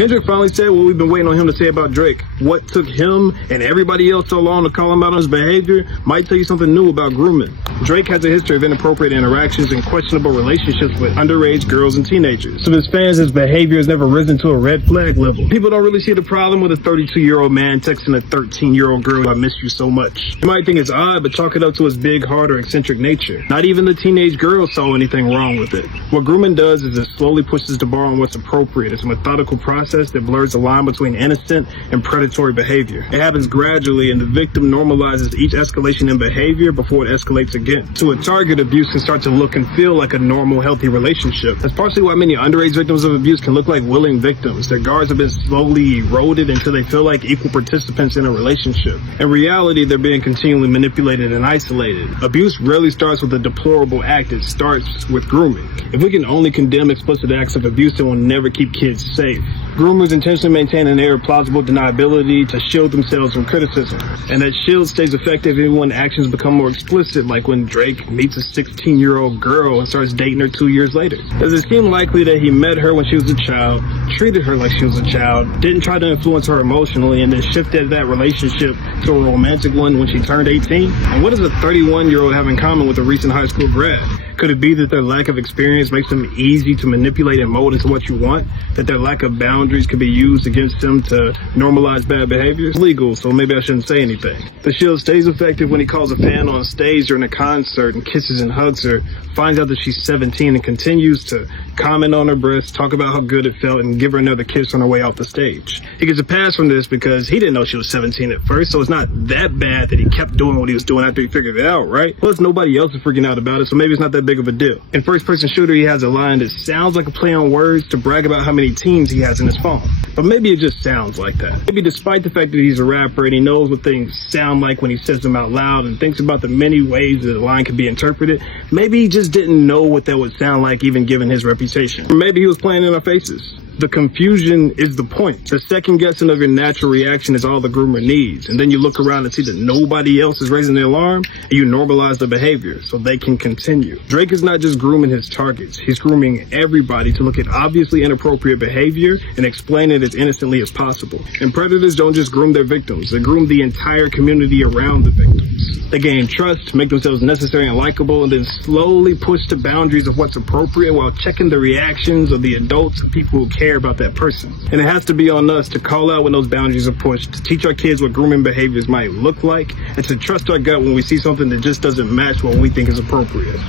Kendrick finally said what we've been waiting on him to say about Drake. What took him and everybody else so long to call him out on his behavior might tell you something new about grooming. Drake has a history of inappropriate interactions and questionable relationships with underage girls and teenagers. To his fans, his behavior has never risen to a red flag level. People don't really see the problem with a 32-year-old man texting a 13-year-old girl, "I miss you so much." You might think it's odd, but chalk it up to his big heart or eccentric nature. Not even the teenage girl saw anything wrong with it. What grooming does is it slowly pushes the bar on what's appropriate. It's a methodical process that blurs the line between innocent and predatory behavior. It happens gradually, and the victim normalizes each escalation in behavior before it escalates again. So a target abuse can start to look and feel like a normal, healthy relationship. That's partially why many underage victims of abuse can look like willing victims. Their guards have been slowly eroded until they feel like equal participants in a relationship. In reality, they're being continually manipulated and isolated. Abuse rarely starts with a deplorable act. It starts with grooming. If we can only condemn explicit acts of abuse, then we'll never keep kids safe. Groomers intentionally maintain an air of plausible deniability to shield themselves from criticism. And that shield stays effective even when actions become more explicit, like when Drake meets a 16-year-old girl and starts dating her 2 years later. Does it seem likely that he met her when she was a child, treated her like she was a child, didn't try to influence her emotionally, and then shifted that relationship to a romantic one when she turned 18? And what does a 31-year-old have in common with a recent high school grad? Could it be that their lack of experience makes them easy to manipulate and mold into what you want? That their lack of boundaries could be used against them to normalize bad behavior? It's legal, so maybe I shouldn't say anything. The shield stays effective when he calls a fan on stage during a concert and kisses and hugs her, finds out that she's 17 and continues to comment on her breasts, talk about how good it felt, and give her another kiss on her way off the stage. He gets a pass from this because he didn't know she was 17 at first, so it's not that bad that he kept doing what he was doing after he figured it out, right? Plus, nobody else is freaking out about it, so maybe it's not that big of a deal. In first-person shooter, he has a line that sounds like a play on words to brag about how many teams he has in his phone. But maybe it just sounds like that. Maybe despite the fact that he's a rapper and he knows what things sound like when he says them out loud and thinks about the many ways that the line could be interpreted, maybe he just didn't know what that would sound like even given his reputation. Or maybe he was playing in our faces. The confusion is the point. The second guessing of your natural reaction is all the groomer needs. And then you look around and see that nobody else is raising the alarm, and you normalize the behavior so they can continue. Drake is not just grooming his targets. He's grooming everybody to look at obviously inappropriate behavior and explain it as innocently as possible. And predators don't just groom their victims. They groom the entire community around the victims. They gain trust, make themselves necessary and likable, and then slowly push the boundaries of what's appropriate while checking the reactions of the adults and people who care about that person. And it has to be on us to call out when those boundaries are pushed, to teach our kids what grooming behaviors might look like, and to trust our gut when we see something that just doesn't match what we think is appropriate.